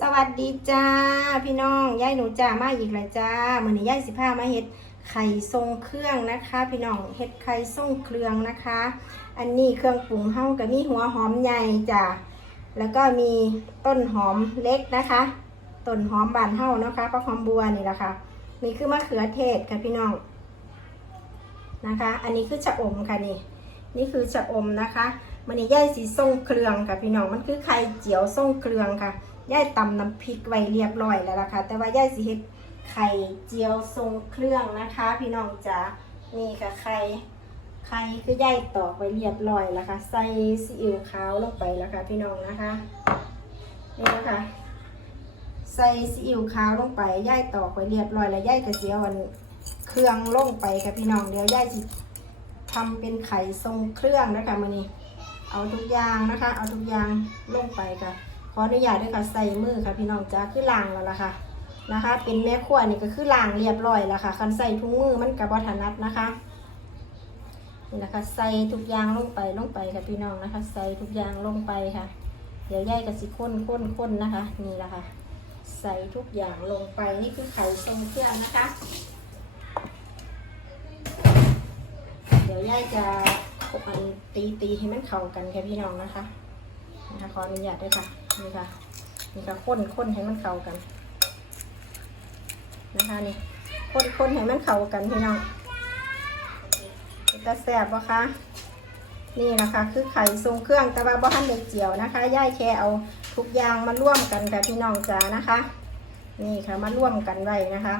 สวัสดีจ้าพี่น้องยายหนูจ้ามาอีกแล้วจ้ามือนี้ยายสิพามาเฮ็ดไข่ทรงเครื่องนะคะ พี่น้องเฮ็ดไข่ทรงเครื่องนะคะ อันนี้เครื่องปรุงเฮาก็มีหัวหอมใหญ่จ้าแล้วก็มีต้นหอมเล็กนะคะต้นหอมบานเฮานะคะก็หอมบัวนี่แหละค่ะนี่คือมะเขือเทศค่ะพี่น้องนะคะ อันนี้คือชะอมค่ะนี่นี่คือชะอมนะคะมันนี่ย่ายสีส้งเครื่องค่ะพี่น้องมันคือไข่เจียวส้งเครื่องค่ะ ย่ายตำน้ำพริกไว้เรียบร้อยแล้วล่ะค่ะ แต่ว่าย่ายสีเฮ็ดไข่เจียวทรงเครื่องนะคะ พี่น้องจ๋านี่ค่ะไข่ไข่คือย่ายตอกไว้เรียบร้อยแล้วค่ะ ใส่ซีอิ๊วขาวลงไปแล้วค่ะ พี่น้องนะคะ นี่นะคะใส่ซีอิ๊วขาวลงไปย่ายตอกไว้เรียบร้อยแล้วย่ายกระเจียวันเครื่องลงไปค่ะพี่น้องเดี๋ยวย่ายสิทำเป็นไข่ทรงเครื่องนะคะมือนี้เอาทุกอย่างนะคะ เอาทุกอย่างลงไปค่ะ ขออนุญาตด้วยค่ะใส่มือค่ะ พี่น้องจ้าคือล้างแล้วล่ะค่ะนะคะ เป็นแม่ครัวนี่ก็คือล้างเรียบร้อยแล้วค่ะคันใส่ถุงมือมันกับบถนัดนะคะนี่นะคะใส่ทุกอย่างลงไปลงไปค่ะพี่น้องนะคะ ใส่ทุกอย่างลงไปค่ะ เดี๋ยวย่ายกับสิข้นข้นข้นนะคะ นี่แหละค่ะ ใส่ทุกอย่างลงไปนี่คือไข่ทรงเครื่องนะคะ เดี๋ยวยายจะอันตีตีให้มันเข้ากันค่ะพี่น้องนะคะนะคะขออนุญาตด้วยค่ะ นี่ค่ะนี่ค่ะข้นข้นให้มันเข้ากัน นะคะนี่ข้นข้นให้มันเข้ากันพี่น้องจะแซ่บปะคะนี่นะคะ คือไข่ทรงเครื่องแต่ว่าบ่ทันเด็เจียวนะคะย่ายแค่เอาทุกอย่างมาร่วมกันค่ะพี่น้องจ๋านะคะ นี่ค่ะมาร่วมกันไว้นะคะ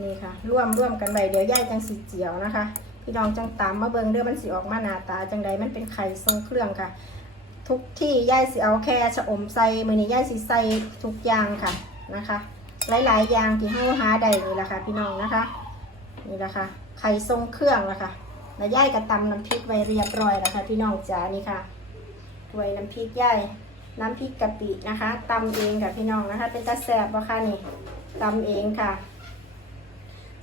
นี่ค่ะร่วมร่วมกันไว้เดี๋ยวย่ายจังสีเจียวนะคะ พี่น้องจังตามมาเบิงเด้อมันสิออกมาหน้าตาจังใดมันเป็นไข่ทรงเครื่องค่ะ ทุกที่ย่ายสิเอาแค่ชะอมใส่มือนี้ย่ายสิใส่ทุกอย่างค่ะนะคะ หลายๆอย่างที่เฮาหาได้นี่แหละค่ะพี่น้องนะคะนี่แหละค่ะไข่ทรงเครื่องละค่ะแล้วย่ายก็ตำน้ำพริกไว้เรียบร้อยแล้วค่ะพี่น้องจ๋านี่ค่ะถ้วยน้ำพริกย่ายน้ำพริกกะปินะคะตำเองค่ะพี่น้องนะคะ เป็นตาแซ่บบ่ค่ะนี่ตำเองค่ะ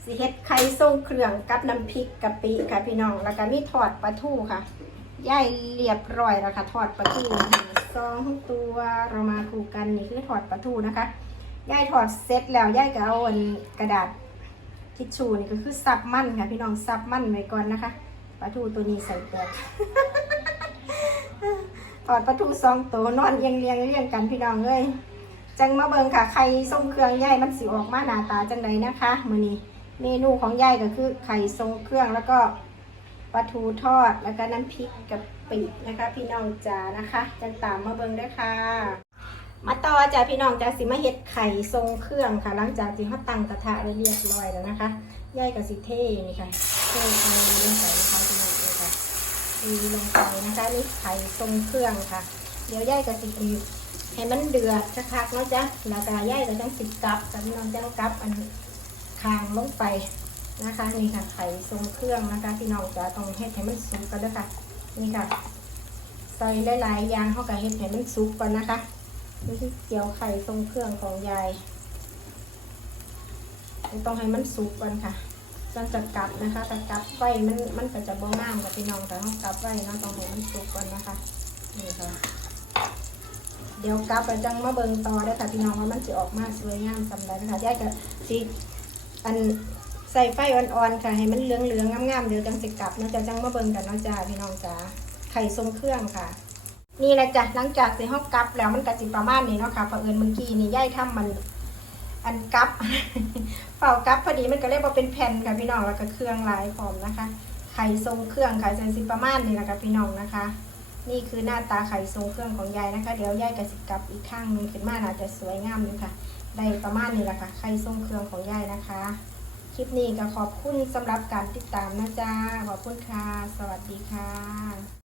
สิเฮ็ดไข่ทรงเครื่องกับน้ำพริกกะปิค่ะพี่น้องแล้วก็มีทอดปลาทูค่ะ ย่ายเรียบร้อยแล้วค่ะทอดปลาทูสองตัวเรามาคู่กันนี่คือทอดปลาทูนะคะย่ายทอดเสร็จแล้วย่ายก็เอากระดาษทิชชู่นี่ก็คือซับมั่นค่ะ พี่น้องซับมั่นไว้ก่อนนะคะปลาทูตัวนี้ใส่เปลือกทอดปลาทูสองตัวนอนเรียงเรียงเรียงกันพี่น้องเลยจังมาเบิงค่ะไข่ทรงเครื่องย่ายมันสิออกมาหน้าตาจังใดนะคะมือนี้เมนูของยายก็คือไข่ทรงเครื่องแล้วก็ ลาทูทอดแล้วก็น้ำพริกกับปินะคะ พี่น้องจ๋านะคะจังตามมาเบิ่งด้วยค่ะ มาต่อจ้าพี่น้องจ้าสิมาเฮ็ดไข่ทรงเครื่องค่ะ หลังจากที่เขาตั้งกระทะไว้เรียบร้อยแล้วนะคะย่ายกับสิเท่นี่ค่ะเทไข่ลงไปนะคะพี่น้องเลยค่ะตีลงไปนะคะนี่ไข่ทรงเครื่องค่ะ เดี๋ยวย่ายกับสิอีให้มันเดือดสักพักเนาะจ้ะแล้วก็ย่ายก็ต้องสิกลับกับพี่น้องจ้ากลับอันคางลงไป นะคะนี่ค่ะไข่ทรงเครื่องนะคะพี่น้องจะต้องเฮ็ดให้มันสุกกันด้วยค่ะนี่ค่ะใส่หลายๆอย่างเข้ากับเฮ็ดให้มันสุกก่อนนะคะนี่คือเกี่ยวไข่ทรงเครื่องของยายต้องให้มันสุกก่อนค่ะจังจะกลับนะคะแต่กลับไว้มันมันก็จะบ่งามกับพี่น้องแต่ต้องกลับไว้เนาะต้องให้มันสุกก่อนนะคะนี่ค่ะเดี๋ยวกลับไปจังมาเบิงต่อได้ค่ะพี่น้องว่ามันจะออกมาสวยงามสำหรับนะคะยายก็สิอัน ส่ไฟอ่อนๆค่ะให้มันเหลืองๆงามๆเดี๋ยวจังสิกลับเนาะจะจังมาเบิ่งกันเนาะจ้าพี่น้องจ้าไข่ทรงเครื่องค่ะ นี่แหละจ้ะหลังจากสิฮอกกลับแล้วมันก็สิประมาณนี้เนาะค่ะเผอิญเมื่อกี้นี่ย่ายทำมันอันกลับเป่ากลับพอดีมันก็เลยบ่าเป็นแผ่นค่ะพี่น้องแล้วก็เครื่องลายพร้อมนะคะ ไข่ทรงเครื่องค่ะจะสิประมาณนี้แหละค่ะพี่น้องนะคะ นี่คือหน้าตาไข่ทรงเครื่องของยายนะคะ เดี๋ยวยายก็สิกลับอีกข้างนึงขึ้นมาน่าจจะสวยงามอยู่ค่ะได้ประมาณนี้แหละค่ะไข่ทรงเครื่องของยายนะคะ คลิปนี้ก็ขอบคุณสำหรับการติดตามนะจ๊ะขอบคุณค่ะ สวัสดีค่ะ